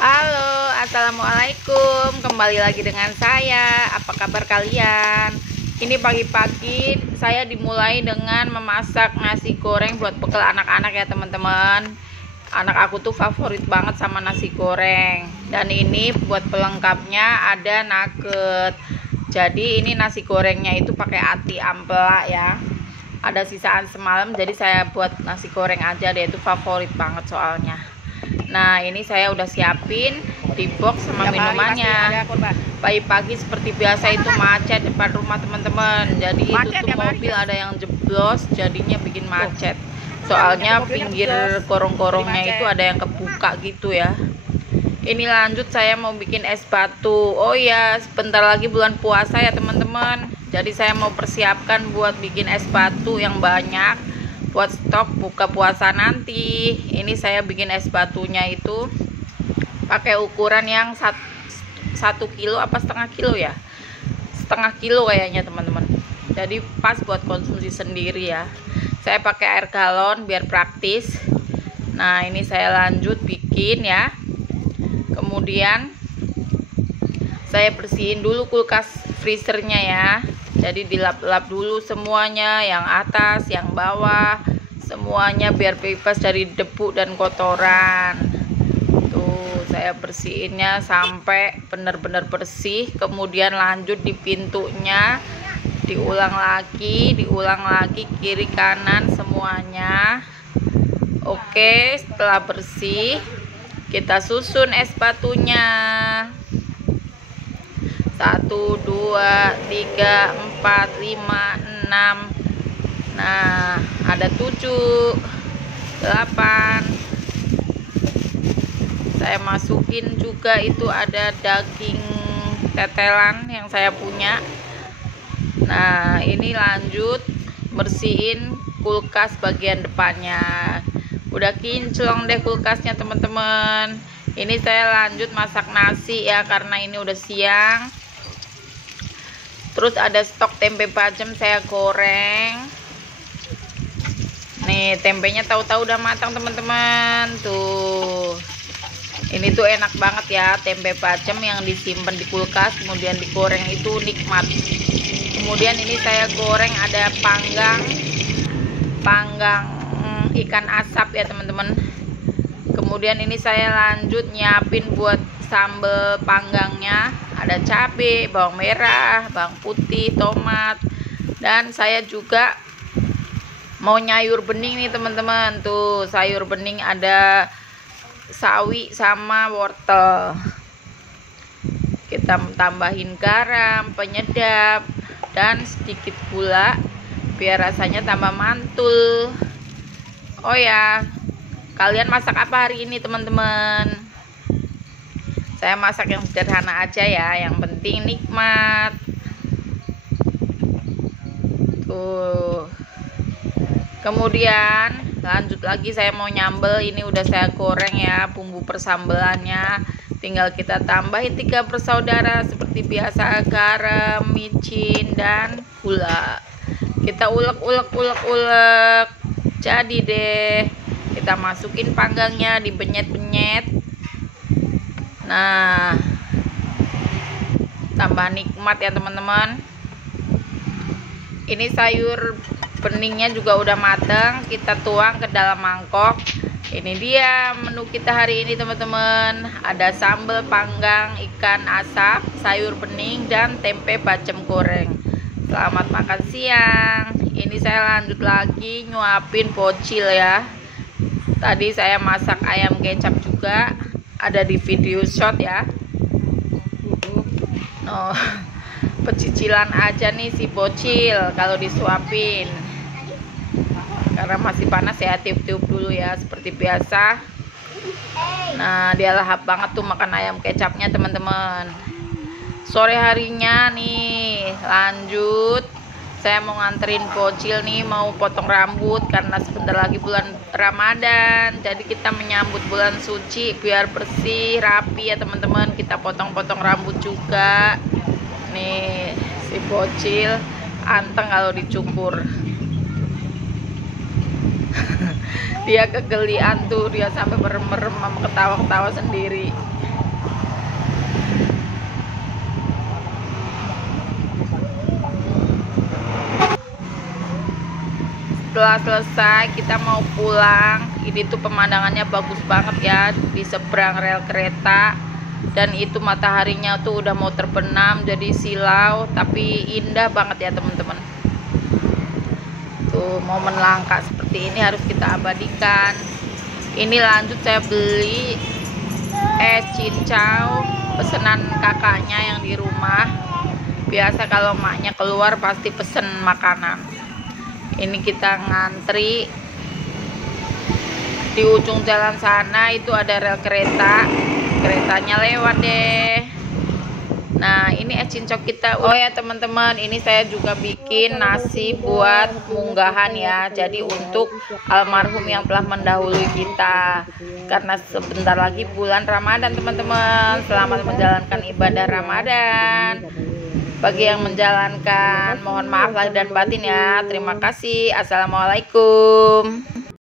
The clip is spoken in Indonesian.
Halo, assalamualaikum. Kembali lagi dengan saya. Apa kabar kalian? Ini pagi-pagi saya dimulai dengan memasak nasi goreng buat bekal anak-anak ya teman-teman. Anak aku tuh favorit banget sama nasi goreng. Dan ini buat pelengkapnya ada nugget. Jadi ini nasi gorengnya itu pakai ati ampela ya. Ada sisaan semalam, jadi saya buat nasi goreng aja deh, itu favorit banget soalnya. Nah ini saya udah siapin di box sama minumannya. Pagi-pagi seperti biasa itu macet depan rumah teman-teman. Jadi macet, itu tuh mobil ada yang jeblos, jadinya bikin macet. Soalnya pinggir korong-korongnya itu ada yang kebuka gitu ya. Ini lanjut saya mau bikin es batu. Oh ya, sebentar lagi bulan puasa ya teman-teman. Jadi saya mau persiapkan buat bikin es batu yang banyak buat stok buka puasa nanti. Ini saya bikin es batunya itu pakai ukuran yang 1 kilo apa setengah kilo ya, setengah kilo kayaknya teman-teman. Jadi pas buat konsumsi sendiri ya. Saya pakai air galon biar praktis. Nah ini saya lanjut bikin ya. Kemudian saya bersihin dulu kulkas freezernya ya. Jadi dilap-lap dulu semuanya, yang atas, yang bawah, semuanya biar bebas dari debu dan kotoran. Tuh, saya bersihinnya sampai benar-benar bersih. Kemudian lanjut di pintunya, diulang lagi kiri kanan semuanya. Oke, setelah bersih, kita susun es batunya. 1, 2, 3, 4, 5, 6. Nah ada 7, 8. Saya masukin juga itu ada daging tetelan yang saya punya. Nah ini lanjut bersihin kulkas bagian depannya. Udah kinclong deh kulkasnya teman-teman. Ini saya lanjut masak nasi ya, karena ini udah siang. Terus ada stok tempe bacem saya goreng. Nih tempenya tahu-tahu udah matang teman-teman. Tuh. Ini tuh enak banget ya, tempe bacem yang disimpan di kulkas kemudian digoreng itu nikmat. Kemudian ini saya goreng ada panggang ikan asap ya teman-teman. Kemudian ini saya lanjut nyiapin buat sambal panggangnya. Ada cabai, bawang merah, bawang putih, tomat. Dan saya juga mau nyayur bening nih teman-teman. Tuh sayur bening ada sawi sama wortel. Kita tambahin garam, penyedap, dan sedikit gula biar rasanya tambah mantul. Oh ya, kalian masak apa hari ini teman-teman? Saya masak yang sederhana aja ya, yang penting nikmat. Tuh. Kemudian lanjut lagi saya mau nyambel. Ini udah saya goreng ya bumbu persambelannya. Tinggal kita tambahin 3 bersaudara seperti biasa, garam, micin, dan gula. Kita ulek. Jadi deh. Kita masukin panggangnya, dibenyet-benyet. Nah, tambah nikmat ya teman-teman. Ini sayur beningnya juga udah matang. Kita tuang ke dalam mangkok. Ini dia menu kita hari ini teman-teman. Ada sambal panggang ikan asap, sayur bening, dan tempe bacem goreng. Selamat makan siang. Ini saya lanjut lagi nyuapin bocil ya. Tadi saya masak ayam kecap juga, ada di video shot ya. No, pecicilan aja nih si bocil kalau disuapin. Karena masih panas ya, tiup-tiup dulu ya seperti biasa. Nah, dia lahap banget tuh makan ayam kecapnya teman-teman. Sore harinya nih, lanjut. Saya mau nganterin bocil nih, mau potong rambut karena sebentar lagi bulan Ramadan. Jadi kita menyambut bulan suci biar bersih, rapi ya teman-teman. Kita potong-potong rambut juga. Nih, si bocil anteng kalau dicukur. Dia kegelian tuh, dia sampai merem-merem sama ketawa-ketawa sendiri. setelah selesai kita mau pulang. Ini tuh pemandangannya bagus banget ya, di seberang rel kereta, dan itu mataharinya tuh udah mau terbenam jadi silau, tapi indah banget ya teman-teman. Tuh momen langka seperti ini harus kita abadikan. Ini lanjut saya beli es cincau pesanan kakaknya yang di rumah. Biasa kalau maknya keluar pasti pesen makanan. Ini kita ngantri di ujung jalan sana, itu ada rel kereta, keretanya lewat deh. Nah ini es cincau kita. Oh ya teman-teman, ini saya juga bikin nasi buat munggahan ya, jadi untuk almarhum yang telah mendahului kita, karena sebentar lagi bulan Ramadan teman-teman. Selamat menjalankan ibadah Ramadan bagi yang menjalankan. Mohon maaf lahir dan batin ya. Terima kasih. Assalamualaikum.